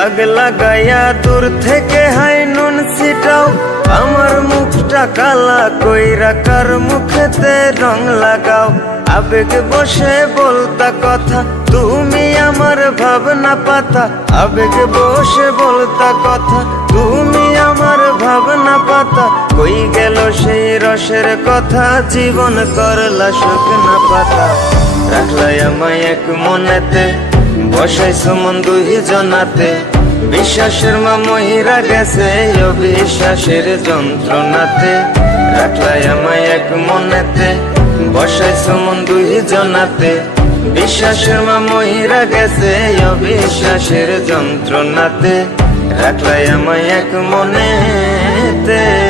দাগ লাগাইয়া দূর থেকে হাই নুন ছিটাও। আমার মুখটা কালা কইরা কার মুখেতে রং লাগাও। আবেগ বসে বলতা কথা, তুমি আমার ভাবনা পাতা। আবেগ বসে বলতা কথা, তুমি আমার ভাবনা পাতা। কই গেল সেই রসের কথা, জীবন করলা শুকনা পাতা। রাখলাই আমায় এক মনেতে। বসাই সুমন দুই জনাতে। বিশ্বাসের মা মহিরা গেছে অবিশ্বাসের যন্ত্রণাতে। রাখলাই আমায় এক মনেতে, বসাই সুমন দুই জনাতে। বিশ্বাসের মা মহিরা গেছে অবিশ্বাসের যন্ত্রণাতে। রাখলাই আমায় এক মনেতে।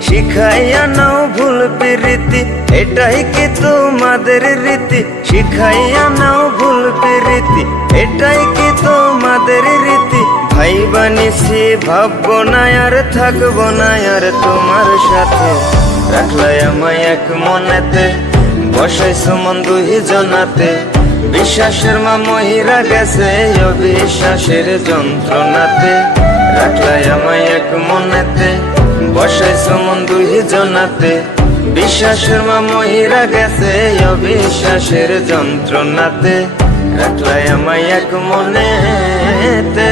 শিখাইয়া নাও ভুল প্রীতি, এটাই কি তোমাদের রীতি? শিখাইয়া নাও ভুল প্রীতি, এটাই কি তোমাদের রীতি? ভাই বানিসি ভাববো না আর থাকব না আর তোমার সাথে। রাখলাই আমায় এক মনেতে বসাই সুমন দুই জনাতে। বিশ্বাসের মা মহিরা গেছে অবিশ্বাসের যন্ত্রণাতে। রাখলাই আমায় এক মনেতে বসাই সমন দুই জনাতে। বিশ্বাসের মা মহিরা গেছে অবিশ্বাসের যন্ত্রণাতে। রাখলাই আমায় এক মনেতে।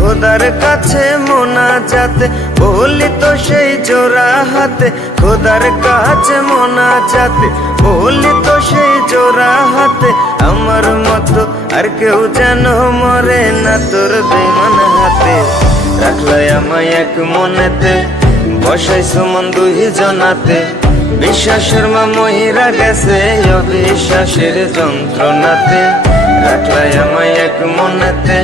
খোদার কাছে মোনা যাতে বলি তো সেই জোড়া হাতে। খোদার কাছে মোনা যাতে বলি তো সেই জোড়া হাতে। আমার মতো আর কেউ যেন মরে না তোর বেমান হাতে। রাখলাই আমায় এক মনেতে বসাই সুমন দুই জনাতে। বিশ্বাসের মা মহিরা গেছে অবিশ্বাসের যন্ত্রণাতে। রাখলাই আমায় এক মনেতে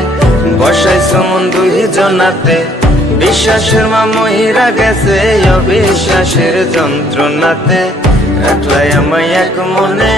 বসাই সুমন দুই জনাতে। বিশ্বাসের মা মহিরা গেছে অবিশ্বাসের যন্ত্রণাতে। রাখলাই আমায় এক মনে